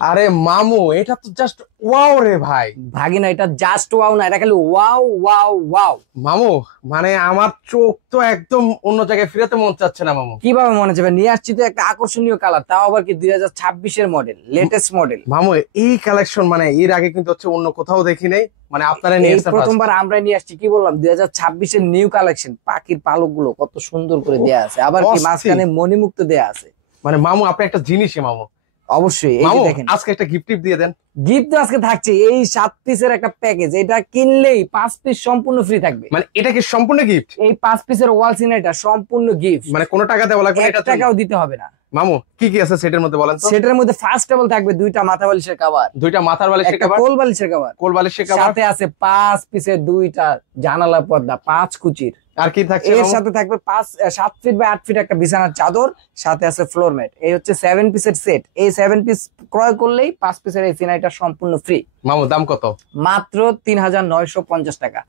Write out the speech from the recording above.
আরে মামু, এটা তো জাস্ট ওয়াও রে ভাই। ভাগিনা এটা জাস্ট ওয়াও না, এটা খালি ওয়াও ওয়াও ওয়াও। মামু, মানে আমার চোখ তো একদম অন্য জায়গায় ফিরাতে মন চাচ্ছে না মামু। কিভাবে মনে যাবে? নিয়ে আসছি তো একটা আকর্ষণীয় কালার, তাও আবার কি 2026-এর মডেল, লেটেস্ট মডেল। মামু, এই কালেকশন মানে এর আগে কিন্তু হচ্ছে অন্য কোথাও দেখি নাই, মানে আপনারা নিয়ে এই এসেছেন প্রথমবার আমরা নিয়ে আসছি। কি বললাম, 2026-এর নিউ কালেকশন। পাখির পালক গুলো কত সুন্দর করে দেয়া আছে, আবার কি অস্থির। মাঝখানে মণিমুক্ত দেয়া আছে। মানে মামু, আপনি একটা জিনিসই মামু। অবশ্যই এই যে মামু, দেখেন, আজকে একটা গিফট টিপ দিয়ে দেন। গিফট তো আজকে থাকছে। এই 7 পিসের একটা প্যাকেজ, এটা কিনলেই 5 পিস সম্পূর্ণ ফ্রি থাকবে। মানে এটা কি সম্পূর্ণ গিফট? এই 5 পিসের ওয়াল সিনাইটা সম্পূর্ণ গিফট, মানে কোনো টাকা দেওয়া লাগবে না 1 এটা? টাকাও দিতে হবে না। মামু, কি কি আছে সেটার মধ্যে বলেন তো। সেটার মধ্যে ফার্স্ট অফ অল থাকবে 2টা মাথা বালিশের কভার, দুইটা মাথার বালিশের একটা কভার, কোল বালিশের কভার, কোল বালিশের কভার, সাথে আছে 5 পিসের 2টা জানালা পর্দা 5 কুচির। আর কি থাকছে এর মামু? সাথে থাকবে 7 ফিট বাই 8 ফিট একটা বিছানার চাদর, সাথে আছে ফ্লোর ম্যাট। এই হচ্ছে 7 পিসের সেট। এই 7 পিস ক্রয় করলেই 5 পিসের এই সিনাইটা সম্পূর্ণ ফ্রি। মামু, দাম কত? মাত্র 3950 টাকা।